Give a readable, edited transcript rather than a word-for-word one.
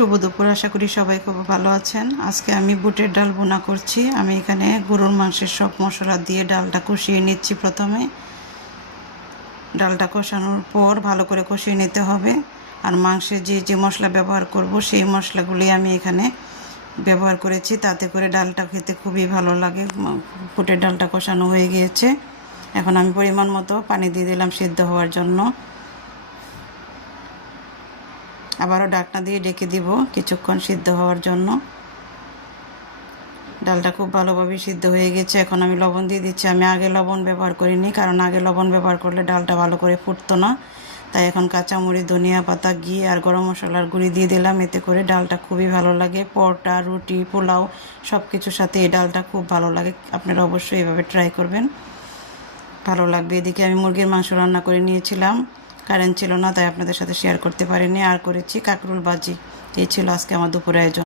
শুভ দুপুর, আশা করি সবাই খুব ভালো আছেন। আজকে আমি বুটের ডাল ভুনা করছি। আমি এখানে গরুর মাংসের সব মশলা দিয়ে ডালটা কষিয়ে নিচ্ছি। প্রথমে ডালটা কষানোর পর ভালো করে কষিয়ে নিতে হবে। আর মাংসে যে যে মশলা ব্যবহার করব সেই মশলাগুলি আমি এখানে ব্যবহার করেছি, তাতে করে ডালটা খেতে খুবই ভালো লাগে। বুটের ডালটা কষানো হয়ে গিয়েছে। এখন আমি পরিমাণ মতো পানি দিয়ে দিলাম সিদ্ধ হওয়ার জন্য। আবারও ঢাকনা দিয়ে ঢেকে দিব কিছুক্ষণ সিদ্ধ হওয়ার জন্য। ডালটা খুব ভালোভাবে সিদ্ধ হয়ে গেছে। এখন আমি লবণ দিয়ে দিচ্ছি। আমি আগে লবণ ব্যবহার করিনি, কারণ আগে লবণ ব্যবহার করলে ডালটা ভালো করে ফুটতো না। তাই এখন কাঁচামরিচ, ধনিয়া পাতা, ঘি আর গরম মশলার গুঁড়ি দিয়ে দিলাম। এতে করে ডালটা খুবই ভালো লাগে। পরোটা, রুটি, পোলাও সব কিছুর সাথে এই ডালটা খুব ভালো লাগে। আপনারা অবশ্যই এভাবে ট্রাই করবেন, ভালো লাগবে। এদিকে আমি মুরগির মাংস রান্না করে নিয়েছিলাম। কারেন্ট ছিল না, তাই আপনাদের সাথে শেয়ার করতে পারিনি। আর করেছি কাঁকরোল ভাজি। এই ছিল আজকে আমার দুপুরের আয়োজন।